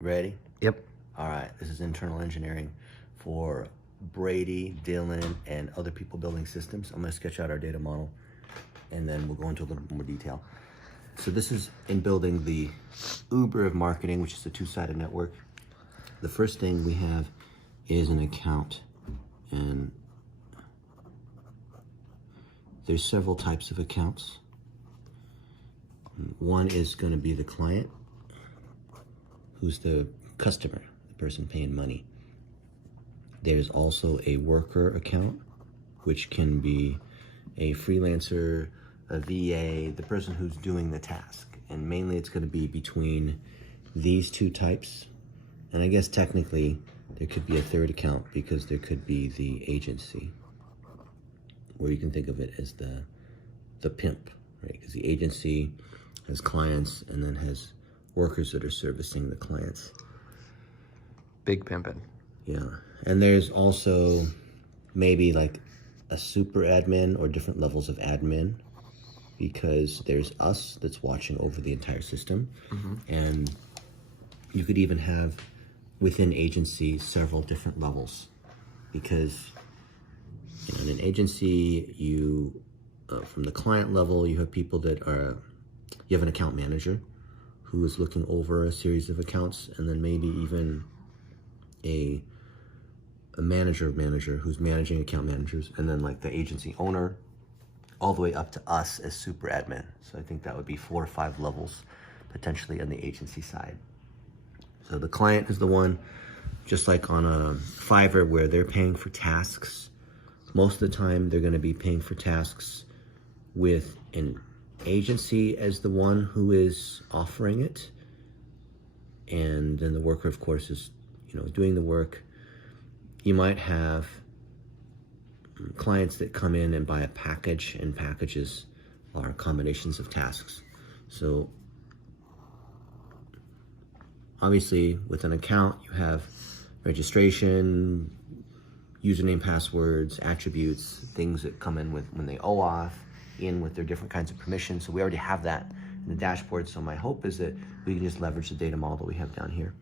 Ready? Yep. All right, this is internal engineering for Brady, Dylan, and other people building systems. I'm gonna sketch out our data model and then we'll go into a little bit more detail. So this is in building the Uber of marketing, which is a two-sided network. The first thing we have is an account, and there's several types of accounts. One is going to be the client, who's the customer, the person paying money. There's also a worker account, which can be a freelancer, a VA, the person who's doing the task. And mainly it's going to be between these two types. And I guess technically there could be a third account because there could be the agency, or you can think of it as the pimp, right? Because the agency has clients and then has workers that are servicing the clients. Big pimpin'. Yeah. And there's also maybe like a super admin or different levels of admin, because there's us that's watching over the entire system. And you could even have within agency several different levels, because in an agency, you from the client level, you have people that are, you have an account manager who is looking over a series of accounts, and then maybe even a manager who's managing account managers, and then like the agency owner, all the way up to us as super admin. So I think that would be 4 or 5 levels potentially on the agency side. So the client is the one, just like on a Fiverr, where they're paying for tasks. Most of the time they're going to be paying for tasks with an agency as the one who is offering it, and then the worker, of course, is doing the work. You might have clients that come in and buy a package, and packages are combinations of tasks. So obviously with an account you have registration, username, passwords, attributes, things that come in with when they OAuth, in with their different kinds of permissions. So we already have that in the dashboard. So my hope is that we can just leverage the data model we have down here.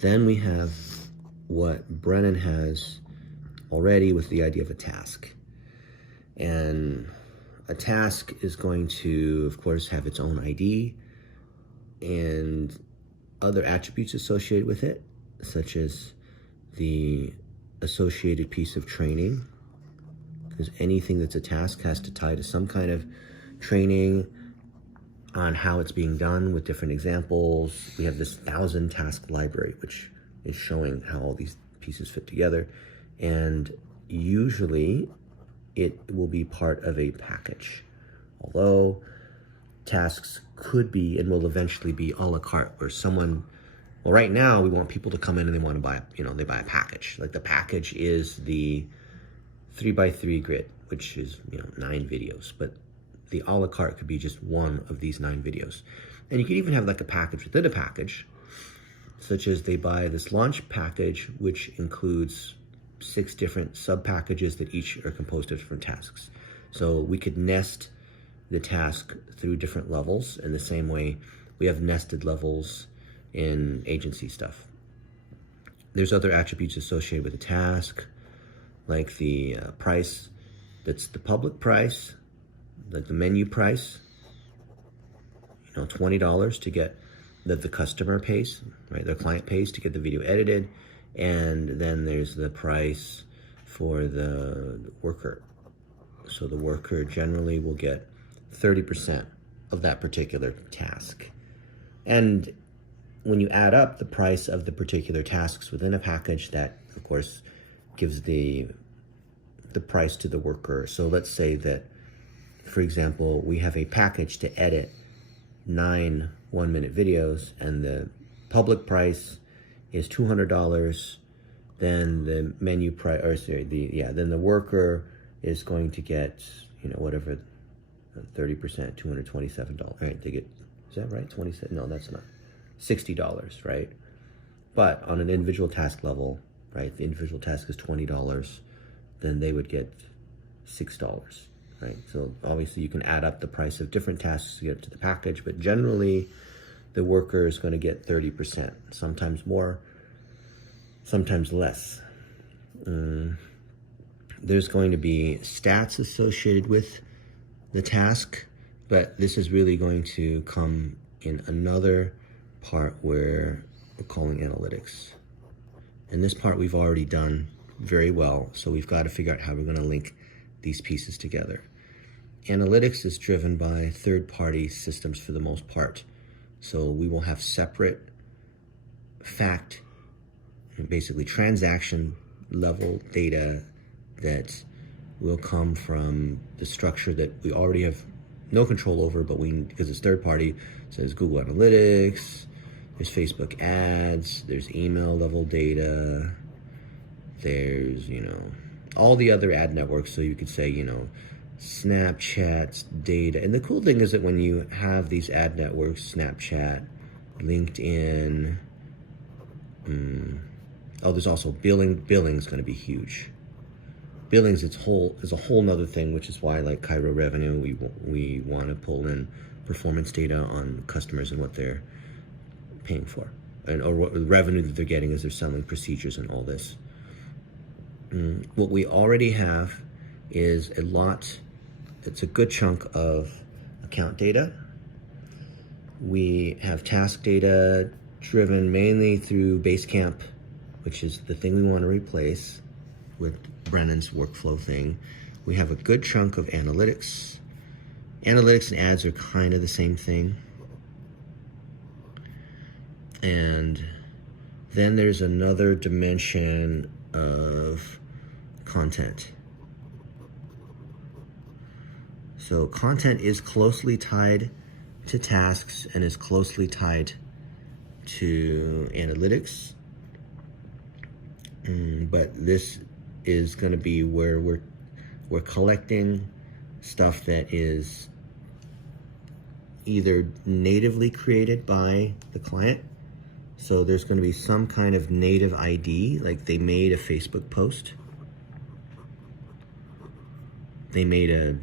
Then we have what Brennan has already with the idea of a task. And a task is going to, of course, have its own ID and other attributes associated with it, such as the associated piece of training, because anything that's a task has to tie to some kind of training on how it's being done with different examples. We have this 1,000 task library, which is showing how all these pieces fit together. And usually it will be part of a package. Although tasks could be and will eventually be a la carte, where someone, well, right now we want people to come in and they want to buy, they buy a package. Like the package is the 3x3 grid, which is 9 videos, but the a la carte could be just one of these 9 videos. And you could even have like a package within a package, such as they buy this launch package, which includes 6 different sub packages that each are composed of different tasks. So we could nest the task through different levels in the same way we have nested levels in agency stuff. There's other attributes associated with the task, like the price, that's the public price, like the menu price, $20 to get that the customer pays, right? The client pays to get the video edited. And then there's the price for the worker. So the worker generally will get 30% of that particular task. And when you add up the price of the particular tasks within a package, that of course gives the price to the worker. So let's say that, for example, we have a package to edit 9 one-minute videos, and the public price is $200. Then the menu price, or sorry, then the worker is going to get, whatever, 30%, $227. Right? They get, is that right? 27? No, that's not. $60, right? But on an individual task level, right? The individual task is $20. Then they would get $6, right? So obviously you can add up the price of different tasks to get to the package, but generally the worker is going to get 30%, sometimes more, sometimes less. There's going to be stats associated with the task, but this is really going to come in another part where we're calling analytics. And this part we've already done very well, so we've got to figure out how we're going to link these pieces together. Analytics is driven by third-party systems for the most part. So we will have separate fact, basically transaction level data that will come from the structure that we already have no control over, but because it's third party, so there's Google Analytics, there's Facebook ads, there's email level data, there's, all the other ad networks. So you could say, Snapchat's data. And the cool thing is that when you have these ad networks, Snapchat, LinkedIn, there's also billing. Billing is going to be huge. Billings is a whole nother thing, which is why, like Cairo revenue, we want to pull in performance data on customers and what they're paying for, or what the revenue that they're getting as they're selling procedures and all this. What we already have is it's a good chunk of account data. We have task data driven mainly through Basecamp, which is the thing we want to replace with Brennan's workflow thing. We have a good chunk of analytics. Analytics and ads are kind of the same thing. And then there's another dimension of content. So content is closely tied to tasks and is closely tied to analytics. But this is going to be where we're collecting stuff that is either natively created by the client. So there's going to be some kind of native ID, like they made a Facebook post. They made a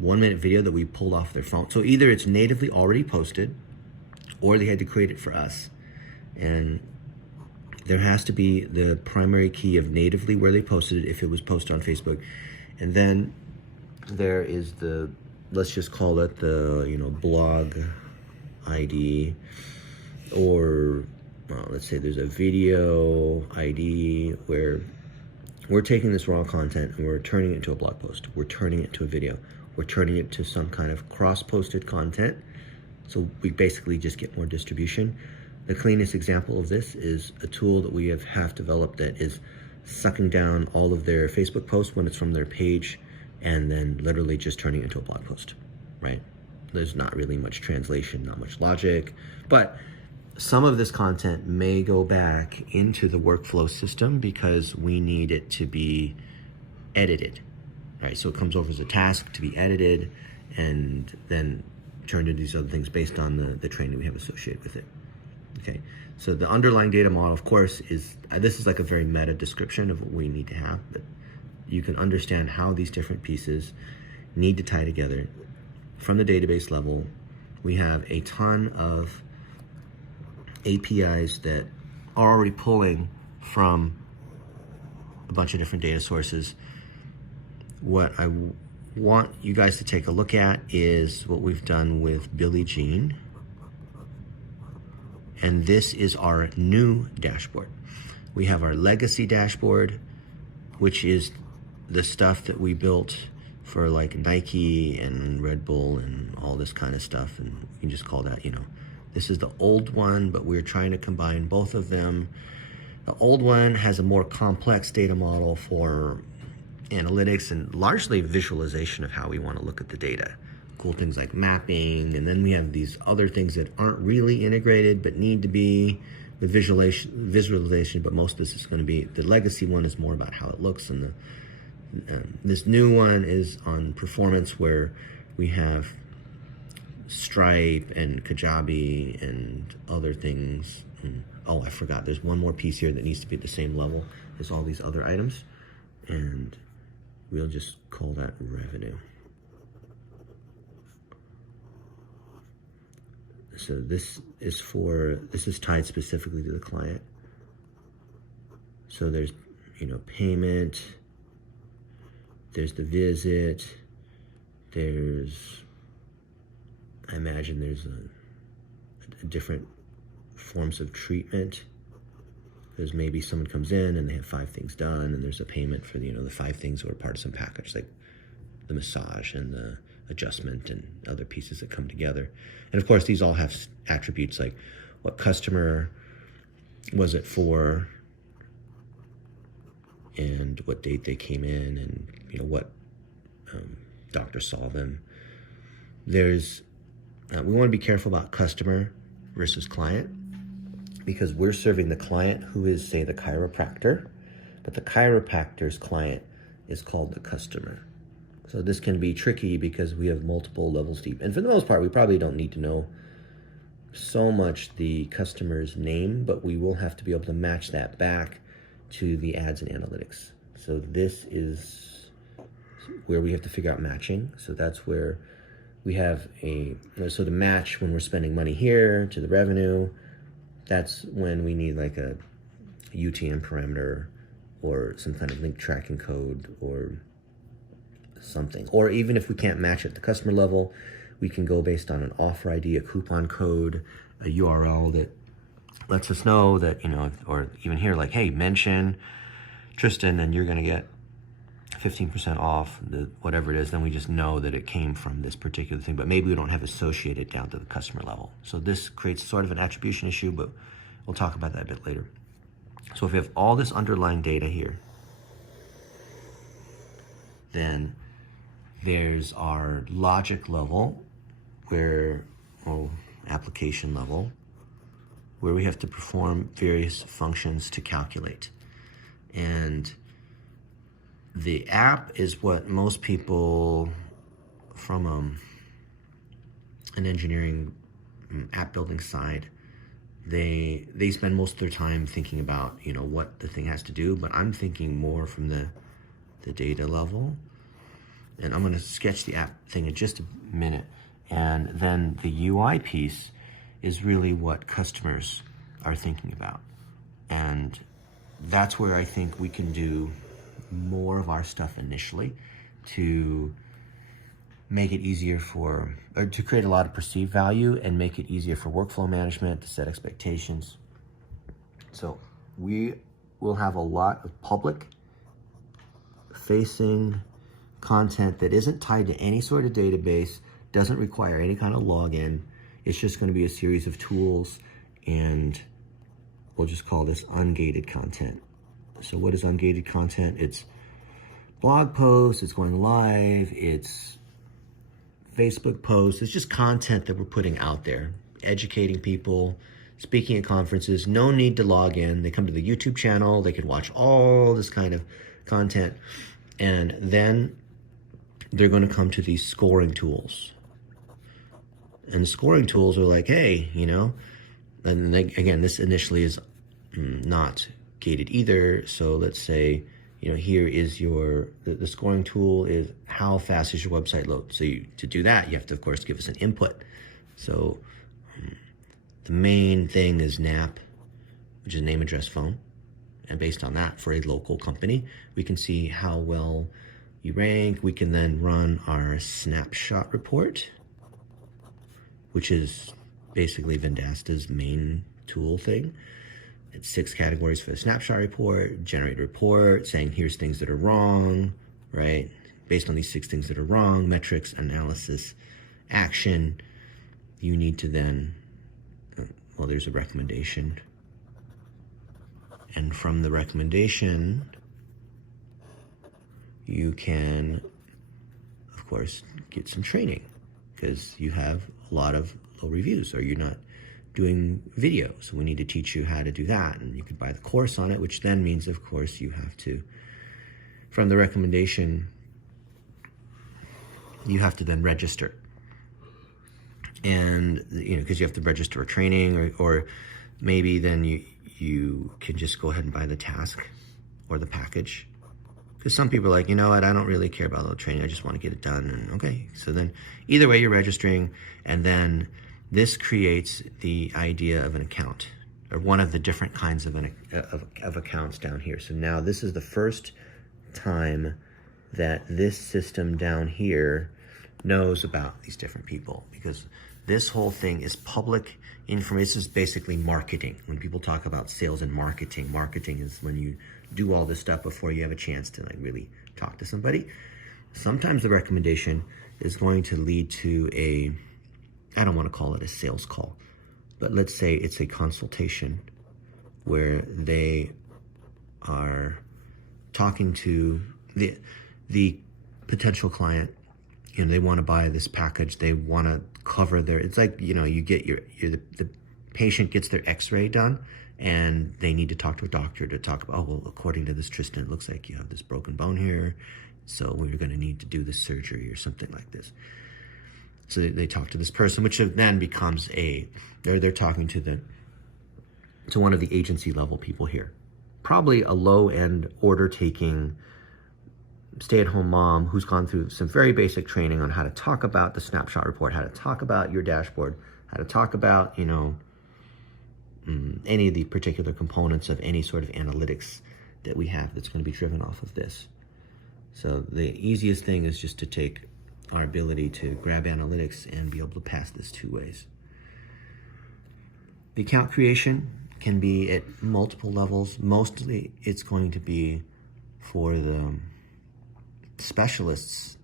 1-minute video that we pulled off their phone. So either it's natively already posted or they had to create it for us. And there has to be the primary key of natively where they posted it if it was posted on Facebook. And then there is let's just call it the, blog ID, or let's say there's a video ID where we're taking this raw content and we're turning it into a blog post. We're turning it to a video. We're turning it to some kind of cross-posted content. So we basically just get more distribution. The cleanest example of this is a tool that we have developed that is sucking down all of their Facebook posts when it's from their page and then literally just turning it into a blog post, right? There's not really much translation, not much logic, but some of this content may go back into the workflow system because we need it to be edited, right? So it comes over as a task to be edited and then turned into these other things based on the training we have associated with it. Okay, so the underlying data model, of course, this is like a very meta description of what we need to have, but you can understand how these different pieces need to tie together. From the database level, we have a ton of APIs that are already pulling from a bunch of different data sources. What I want you guys to take a look at is what we've done with Billie Jean. And this is our new dashboard. We have our legacy dashboard, which is the stuff that we built for like Nike and Red Bull and all this kind of stuff. And you can just call that, this is the old one, but we're trying to combine both of them. The old one has a more complex data model for analytics and largely visualization of how we want to look at the data. Cool things like mapping, and then we have these other things that aren't really integrated but need to be with visualization, but most of this is going to be, the legacy one is more about how it looks, and this new one is on performance, where we have Stripe and Kajabi and other things. Oh, I forgot, there's one more piece here that needs to be at the same level as all these other items, and we'll just call that revenue. So this is tied specifically to the client. So there's, payment, there's the visit, I imagine there's a different forms of treatment. Because maybe someone comes in and they have 5 things done, and there's a payment for the 5 things that are part of some package, like the massage and the adjustment and other pieces that come together. And of course, these all have attributes like what customer was it for, and what date they came in, and what doctor saw them. There's we want to be careful about customer versus client, because we're serving the client, who is, say, the chiropractor, but the chiropractor's client is called the customer. So this can be tricky because we have multiple levels deep. And for the most part, we probably don't need to know so much the customer's name, but we will have to be able to match that back to the ads and analytics. So this is where we have to figure out matching. So that's where we have so to match when we're spending money here to the revenue, that's when we need like a UTM parameter or some kind of link tracking code or something. Or even if we can't match at the customer level, we can go based on an offer ID, a coupon code, a URL that lets us know that, or even here, like, hey, mention Tristan and you're going to get 15% off, whatever it is. Then we just know that it came from this particular thing, but maybe we don't have associated down to the customer level. So this creates sort of an attribution issue, but we'll talk about that a bit later. So if we have all this underlying data here, then there's our logic level, application level, where we have to perform various functions to calculate. And the app is what most people from an engineering app building side, they spend most of their time thinking about, what the thing has to do, but I'm thinking more from the data level. And I'm going to sketch the app thing in just a minute. And then the UI piece is really what customers are thinking about. And that's where I think we can do more of our stuff initially to make it easier or to create a lot of perceived value and make it easier for workflow management, to set expectations. So we will have a lot of public facing content that isn't tied to any sort of database, doesn't require any kind of login. It's just going to be a series of tools, and we'll just call this ungated content. So what is ungated content? It's blog posts, it's going live, it's Facebook posts, it's just content that we're putting out there, educating people, speaking at conferences. No need to log in. They come to the YouTube channel, they can watch all this kind of content, and then they're going to come to these scoring tools. And the scoring tools are like, hey, and again, this initially is not gated either. So let's say, here is the scoring tool is how fast is your website load. So to do that, you have to, of course, give us an input. So the main thing is NAP, which is name, address, phone. And based on that, for a local company, we can see how well you rank. We can then run our snapshot report, which is basically Vendasta's main tool thing. It's 6 categories for the snapshot report, generate a report saying here's things that are wrong, right? Based on these 6 things that are wrong, metrics, analysis, action, you need to then, there's a recommendation. And from the recommendation, you can, of course, get some training because you have a lot of low reviews, or you're not doing video. So we need to teach you how to do that. And you could buy the course on it, which then means, of course, you have to, from the recommendation, you have to then register. And, because you have to register a training, or maybe then you can just go ahead and buy the task or the package. Because some people are like, I don't really care about the training. I just want to get it done. And okay, so then either way, you're registering, and then this creates the idea of an account, or one of the different kinds of accounts down here. So now this is the first time that this system down here knows about these different people, because this whole thing is public information. This is basically marketing. When people talk about sales and marketing, marketing is when you do all this stuff before you have a chance to like really talk to somebody. Sometimes the recommendation is going to lead to a, I don't want to call it a sales call, but let's say it's a consultation where they are talking to the potential client. You know, they want to buy this package. They want to cover their, it's like, you know, you get the patient gets their x-ray done and they need to talk to a doctor to talk about, oh, well, according to this, Tristan, it looks like you have this broken bone here. So we're going to need to do this surgery or something like this. So they talk to this person, which then becomes they're talking to one of the agency level people here. Probably a low end order taking stay-at-home mom who's gone through some very basic training on how to talk about the snapshot report, how to talk about your dashboard, how to talk about, you know, any of the particular components of any sort of analytics that we have that's going to be driven off of this. So the easiest thing is just to take our ability to grab analytics and be able to pass this two ways. The account creation can be at multiple levels. Mostly it's going to be for the specialists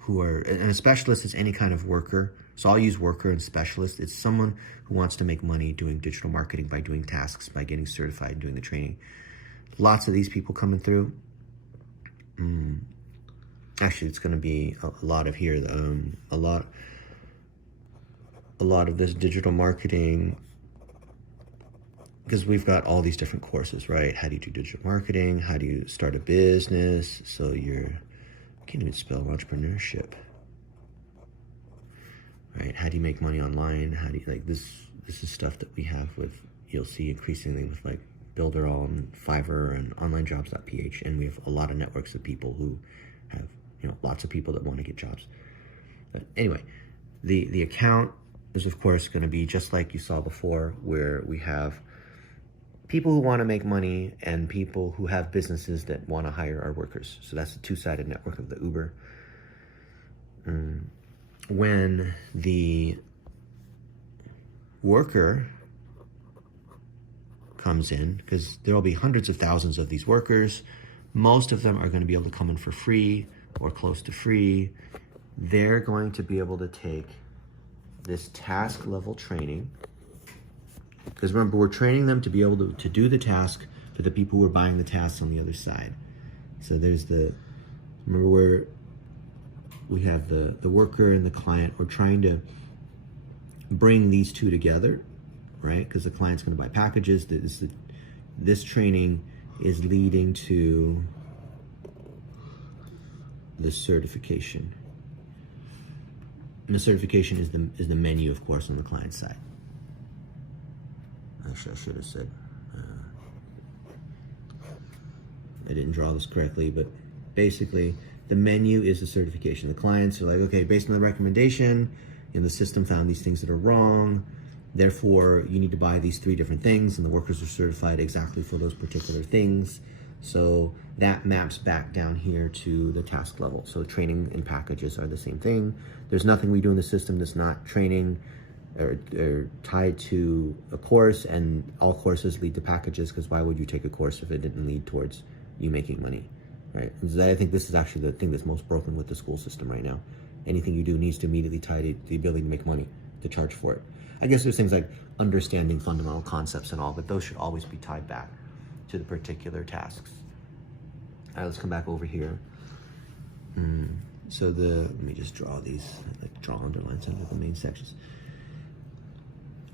who are, and a specialist is any kind of worker. So I'll use worker and specialist. It's someone who wants to make money doing digital marketing by doing tasks, by getting certified, doing the training. Lots of these people coming through. Actually, it's going to be a lot of here. A lot of this digital marketing, because we've got all these different courses, right? How do you do digital marketing? How do you start a business? So I can't even spell entrepreneurship, right? How do you make money online? How do you, like, this is stuff that we have with, you'll see increasingly with like Builderall and Fiverr and onlinejobs.ph, and we have a lot of networks of people who have, you know, lots of people that want to get jobs. But anyway, the account is of course going to be just like you saw before, where we have people who want to make money and people who have businesses that want to hire our workers. So that's the two-sided network of the Uber. When the worker comes in, because there will be hundreds of thousands of these workers, most of them are going to be able to come in for free or close to free. They're going to be able to take this task level training, because remember, we're training them to be able to do the task for the people who are buying the tasks on the other side. So there's remember where we have the worker and the client. We're trying to bring these two together, right? Because the client's going to buy packages. This training is leading to the certification. And the certification is the menu, of course, on the client side. Actually, I should have said, I didn't draw this correctly, but basically the menu is the certification. The clients are like, okay, based on the recommendation, and the system found these things that are wrong, therefore you need to buy these 3 different things, and the workers are certified exactly for those particular things. So that maps back down here to the task level. So training and packages are the same thing. There's nothing we do in the system that's not training or tied to a course, and all courses lead to packages, because why would you take a course if it didn't lead towards you making money, right? And I think this is actually the thing that's most broken with the school system right now. Anything you do needs to immediately tie to the ability to make money, to charge for it. I guess there's things like understanding fundamental concepts and all, but those should always be tied back to the particular tasks. All right, let's come back over here. So let me just draw these, like draw underlines under the main sections.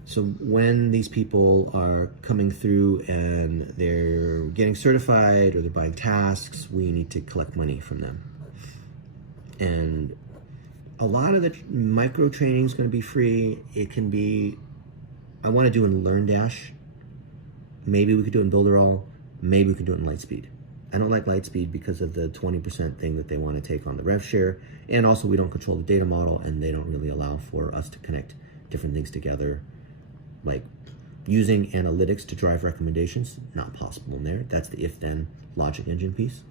So when these people are coming through and they're getting certified or they're buying tasks, we need to collect money from them. And a lot of the micro training is going to be free. It can be, I want to do in LearnDash. Maybe we could do it in Builderall. Maybe we could do it in Lightspeed. I don't like Lightspeed because of the 20% thing that they want to take on the rev share. And also we don't control the data model, and they don't really allow for us to connect different things together, like using analytics to drive recommendations, not possible in there. That's the if-then logic engine piece.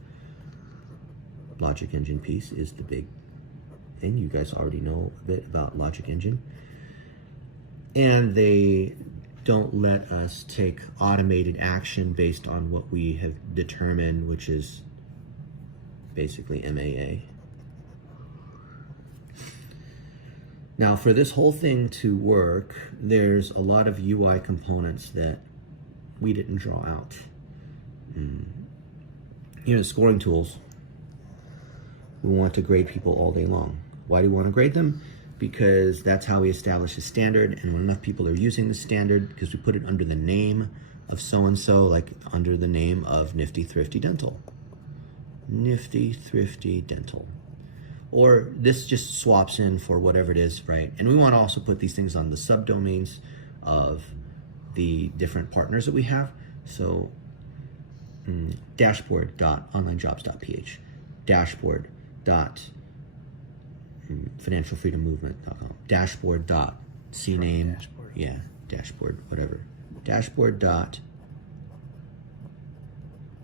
Logic engine piece is the big thing. You guys already know a bit about logic engine. And they don't let us take automated action based on what we have determined, which is basically MAA. Now, for this whole thing to work, there's a lot of UI components that we didn't draw out. You know, scoring tools. We want to grade people all day long. Why do we want to grade them? Because that's how we establish a standard, and when enough people are using the standard, because we put it under the name of so-and-so, like under the name of Nifty Thrifty Dental. Nifty Thrifty Dental. Or this just swaps in for whatever it is, right? And we want to also put these things on the subdomains of the different partners that we have. So dashboard.onlinejobs.ph, dashboard.financialfreedommovement.com, dashboard.cname, Dashboard. yeah, dashboard, whatever, dashboard dot,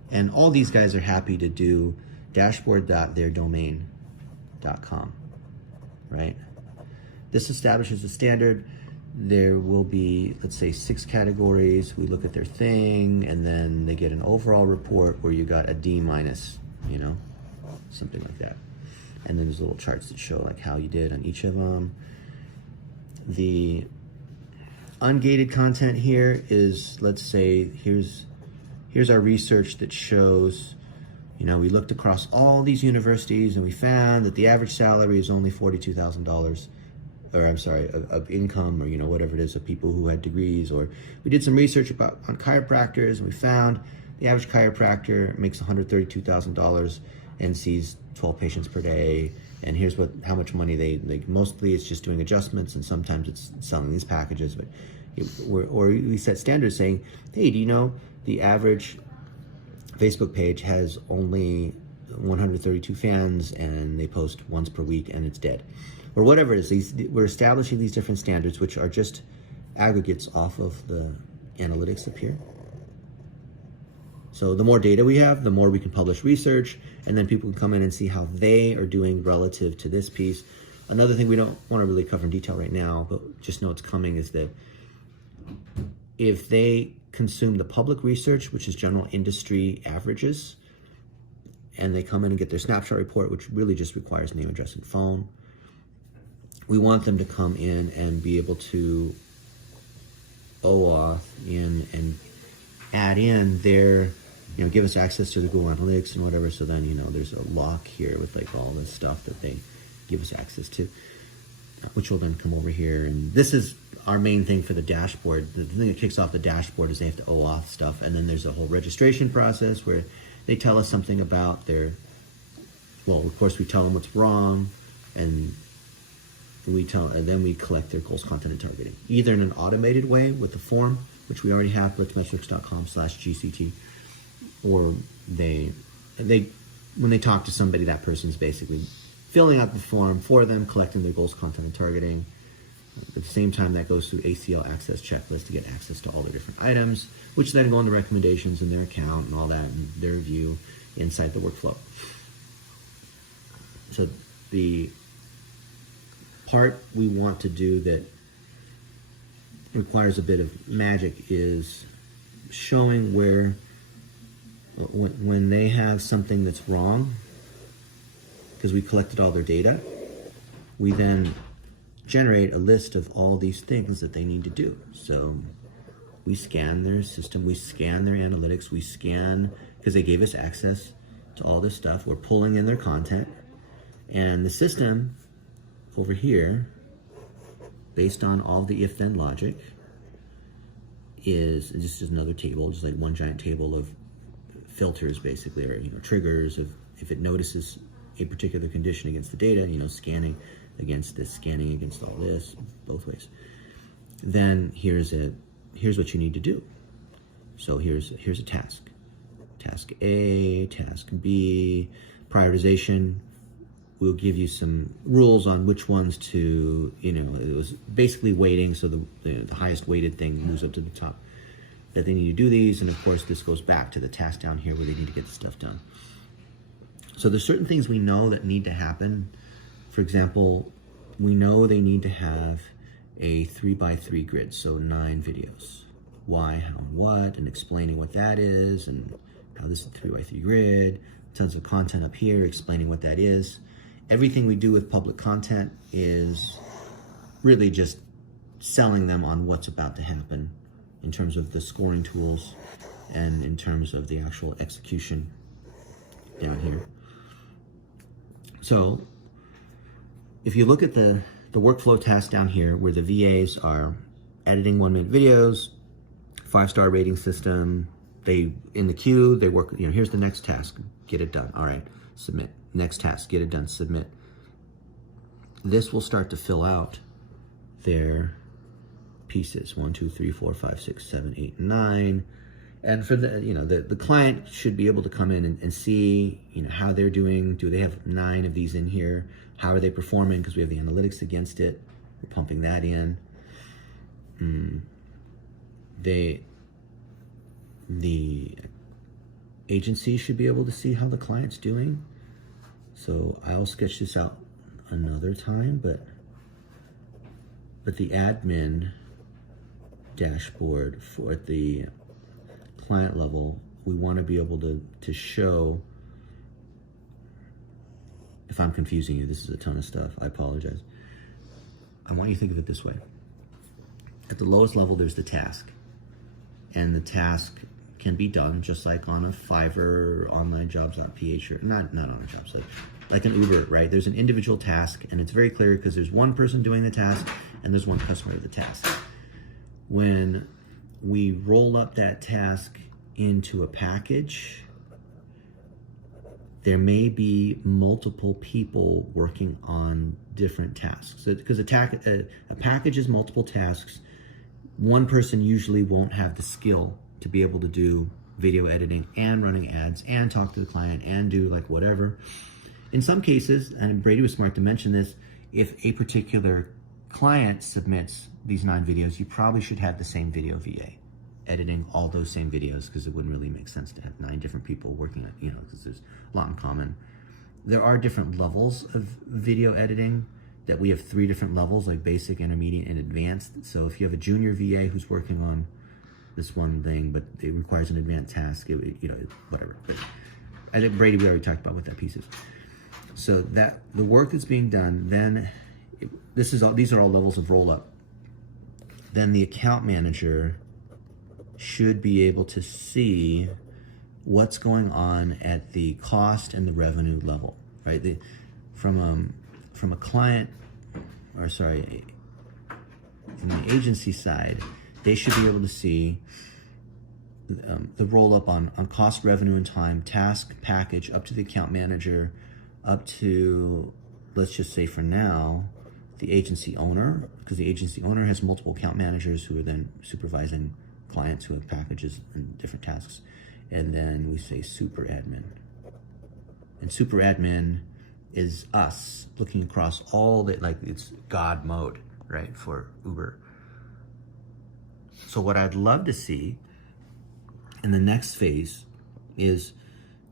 and all these guys are happy to do dashboard.theirdomain.com, right? This establishes a standard. There will be, let's say, 6 categories. We look at their thing, and then they get an overall report where you got a D minus, you know, something like that. And then there's little charts that show like how you did on each of them. The ungated content here is, let's say, here's our research that shows, you know, we looked across all these universities and we found that the average salary is only $42,000, or I'm sorry, of income, or, you know, whatever it is, of people who had degrees. Or we did some research on chiropractors, and we found the average chiropractor makes $132,000 and sees 12 patients per day. And here's how much money they mostly it's just doing adjustments, and sometimes it's selling these packages. But or we set standards saying, hey, do you know the average Facebook page has only 132 fans and they post once per week and it's dead, or whatever it is. We're establishing these different standards, which are just aggregates off of the analytics up here. So the more data we have, the more we can publish research, and then people can come in and see how they are doing relative to this piece. Another thing we don't want to really cover in detail right now, but just know it's coming, is that if they consume the public research, which is general industry averages, and they come in and get their snapshot report, which really just requires name, address, and phone, we want them to come in and be able to OAuth in and add in their, you know, give us access to the Google Analytics and whatever. So then, you know, there's a lock here with like all this stuff that they give us access to, which will then come over here. And this is our main thing for the dashboard. The thing that kicks off the dashboard is they have to OAuth stuff. And then there's a whole registration process where they tell us something about their, well, of course we tell them what's wrong, and then we collect their goals, content, and targeting, either in an automated way with the form, which we already have, blitzmetrics.com/GCT, or they when they talk to somebody, that person's basically filling out the form for them, collecting their goals, content, and targeting. At the same time, that goes through ACL access checklist to get access to all the different items, which then go into recommendations in their account and all that, and their view inside the workflow. So the part we want to do that requires a bit of magic is showing where, when they have something that's wrong, because we collected all their data, we then generate a list of all these things that they need to do. So we scan their system, we scan their analytics, we scan, because they gave us access to all this stuff, we're pulling in their content, and the system over here, based on all the if-then logic, is just another table, just like one giant table of filters, basically, or, you know, triggers of if it notices a particular condition against the data, you know, scanning against this, scanning against all this, both ways. Then here's what you need to do. So here's a task. Task A, task B, prioritization we'll give you some rules on which ones to, it was basically weighting, so the highest weighted thing moves up to the top, that they need to do these. And of course, this goes back to the task down here where they need to get the stuff done. So there's certain things we know that need to happen. For example, we know they need to have a 3x3 grid, so 9 videos. Why, how, and what, and explaining what that is, and how this is a 3x3 grid. Tons of content up here explaining what that is. Everything we do with public content is really just selling them on what's about to happen in terms of the scoring tools and in terms of the actual execution down here. So if you look at the workflow task down here where the VAs are editing 1-minute videos, 5-star rating system, they in the queue, they work, here's the next task, get it done. All right, submit. Next task, get it done, submit. This will start to fill out their pieces, 1, 2, 3, 4, 5, 6, 7, 8, 9. And for the client should be able to come in and see, how they're doing. Do they have 9 of these in here? How are they performing? Because we have the analytics against it. We're pumping that in. The agency should be able to see how the client's doing. So I'll sketch this out another time, but the admin dashboard for at the client level, we want to be able to show. If I'm confusing you, this is a ton of stuff, I apologize. I want you to think of it this way. At the lowest level, there's the task. And the task can be done just like on a Fiverr, onlinejobs.ph, or not on a job site, like an Uber, right? There's an individual task, and it's very clear because there's one person doing the task and there's one customer of the task. When we roll up that task into a package, there may be multiple people working on different tasks. Because a package is multiple tasks, one person usually won't have the skill to be able to do video editing and running ads and talk to the client and do like whatever. In some cases, and Brady was smart to mention this, if a particular client submits these 9 videos, you probably should have the same video VA editing all those same videos, because it wouldn't really make sense to have 9 different people working at, because there's a lot in common. There are different levels of video editing that we have 3 different levels, like basic, intermediate, and advanced. So if you have a junior VA who's working on this one thing, but it requires an advanced task, whatever. But I think Brady, we already talked about what that piece is. So that the work that's being done, then these are all levels of roll up. Then the account manager should be able to see what's going on at the cost and the revenue level, right? From a client, or sorry, from the agency side, they should be able to see the roll up on cost, revenue, and time, task, package, up to the account manager, up to, let's just say for now, the agency owner, because the agency owner has multiple account managers who are then supervising clients who have packages and different tasks. And then we say super admin. And super admin is us looking across all the, like it's God mode, right, for Uber. So what I'd love to see in the next phase is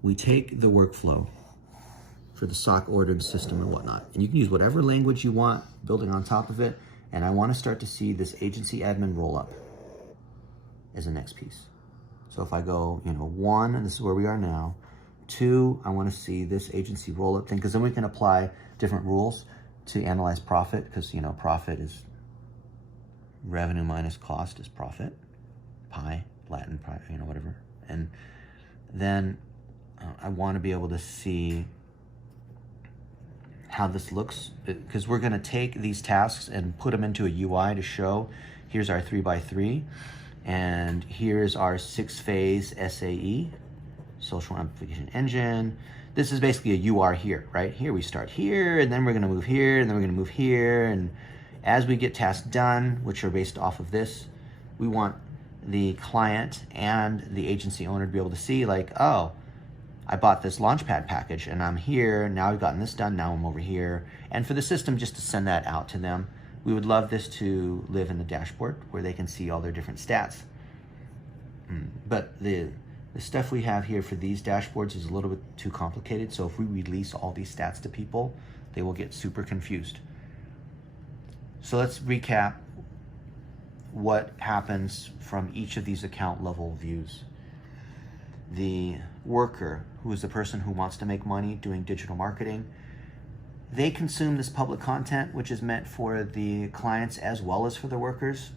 we take the workflow for the SOC ordered system and whatnot, and you can use whatever language you want building on top of it, and I want to start to see this agency admin roll up as the next piece. So if I go, 1, and this is where we are now, 2, I want to see this agency roll up thing, because then we can apply different rules to analyze profit, because profit is revenue minus cost is profit, pi, Latin pi, whatever. And then I want to be able to see how this looks, because we're going to take these tasks and put them into a UI to show, here's our 3x3, and here's our 6-phase SAE, social amplification engine. This is basically a UR here, right? Here we start here, and then we're going to move here, and then we're going to move here, and as we get tasks done, which are based off of this, we want the client and the agency owner to be able to see, like, oh, I bought this Launchpad package and I'm here, now I've gotten this done, now I'm over here. And for the system just to send that out to them, we would love this to live in the dashboard where they can see all their different stats. But the stuff we have here for these dashboards is a little bit too complicated. So if we release all these stats to people, they will get super confused. So let's recap what happens from each of these account level views. The worker, who is the person who wants to make money doing digital marketing, they consume this public content, which is meant for the clients as well as for the workers,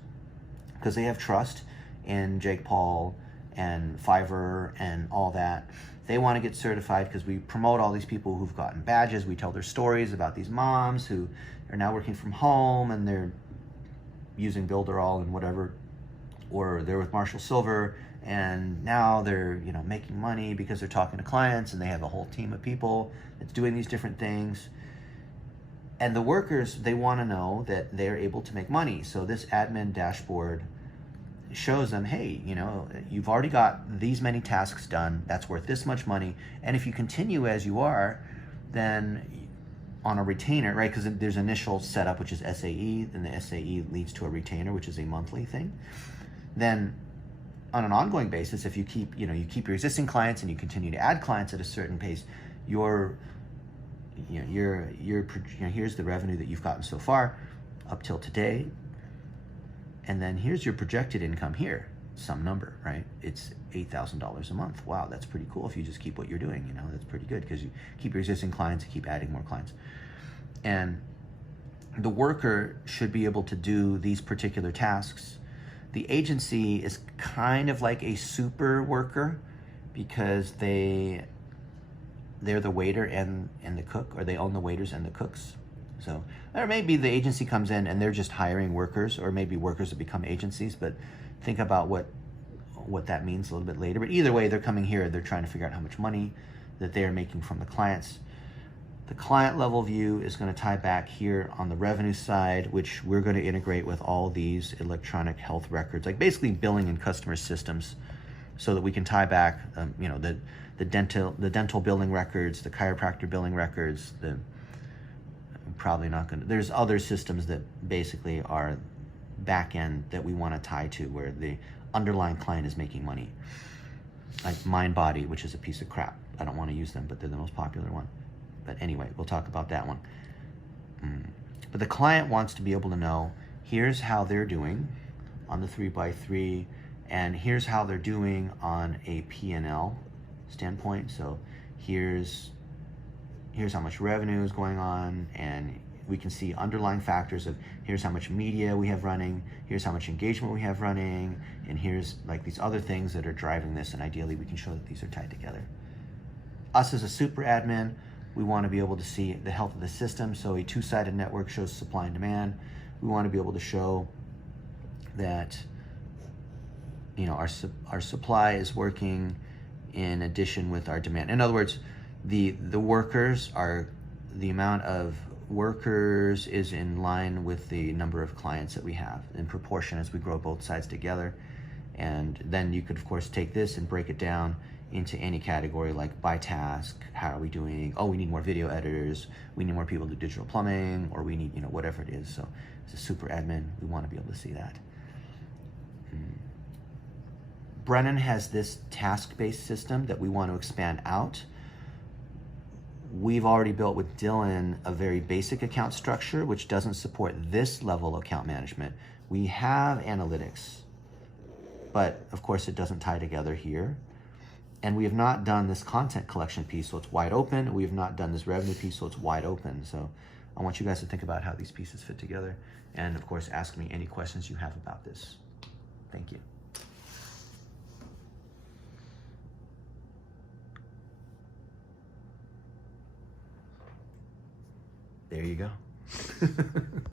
because they have trust in Jake Paul and Fiverr and all that. They want to get certified because we promote all these people who've gotten badges. We tell their stories about these moms who are now working from home and they're using Builderall and whatever, or they're with Marshall Silver and now they're making money because they're talking to clients and they have a whole team of people that's doing these different things. And the workers, they want to know that they're able to make money. So this admin dashboard shows them, hey, you've already got these many tasks done, that's worth this much money, and if you continue as you are, then on a retainer, right, because there's initial setup, which is SAE, and the SAE leads to a retainer, which is a monthly thing. Then on an ongoing basis, if you keep your existing clients and you continue to add clients at a certain pace, here's the revenue that you've gotten so far up till today. And then here's your projected income here, some number, right? It's $8,000 a month. Wow, that's pretty cool if you just keep what you're doing, that's pretty good because you keep your existing clients, you keep adding more clients. And the worker should be able to do these particular tasks. The agency is kind of like a super worker because they're the waiter and the cook, or they own the waiters and the cooks. So, or maybe the agency comes in and they're just hiring workers, or maybe workers that become agencies, but think about what that means a little bit later. But either way, they're coming here, they're trying to figure out how much money that they are making from the clients. The client level view is going to tie back here on the revenue side, which we're going to integrate with all these electronic health records, like basically billing and customer systems, so that we can tie back, the dental billing records, the chiropractor billing records, there's other systems that basically are back end that we want to tie to where the underlying client is making money. Like MindBody, which is a piece of crap. I don't want to use them, but they're the most popular one. But anyway, we'll talk about that one. But the client wants to be able to know, here's how they're doing on the 3x3, and here's how they're doing on a P&L standpoint. So here's how much revenue is going on, and we can see underlying factors of here's how much media we have running, here's how much engagement we have running, and here's like these other things that are driving this, and ideally we can show that these are tied together. Us as a super admin, we want to be able to see the health of the system. So a two-sided network shows supply and demand. We want to be able to show that our supply is working in addition with our demand. In other words, the amount of workers is in line with the number of clients that we have in proportion as we grow both sides together. And then you could of course take this and break it down into any category, like by task, how are we doing? Oh, we need more video editors, we need more people to do digital plumbing, or we need, whatever it is. So as a super admin, we want to be able to see that. Brennan has this task-based system that we want to expand out. We've already built with Dylan a very basic account structure, which doesn't support this level of account management. We have analytics, but of course it doesn't tie together here. And we have not done this content collection piece, so it's wide open. We have not done this revenue piece, so it's wide open. So I want you guys to think about how these pieces fit together. And of course, ask me any questions you have about this. Thank you. There you go.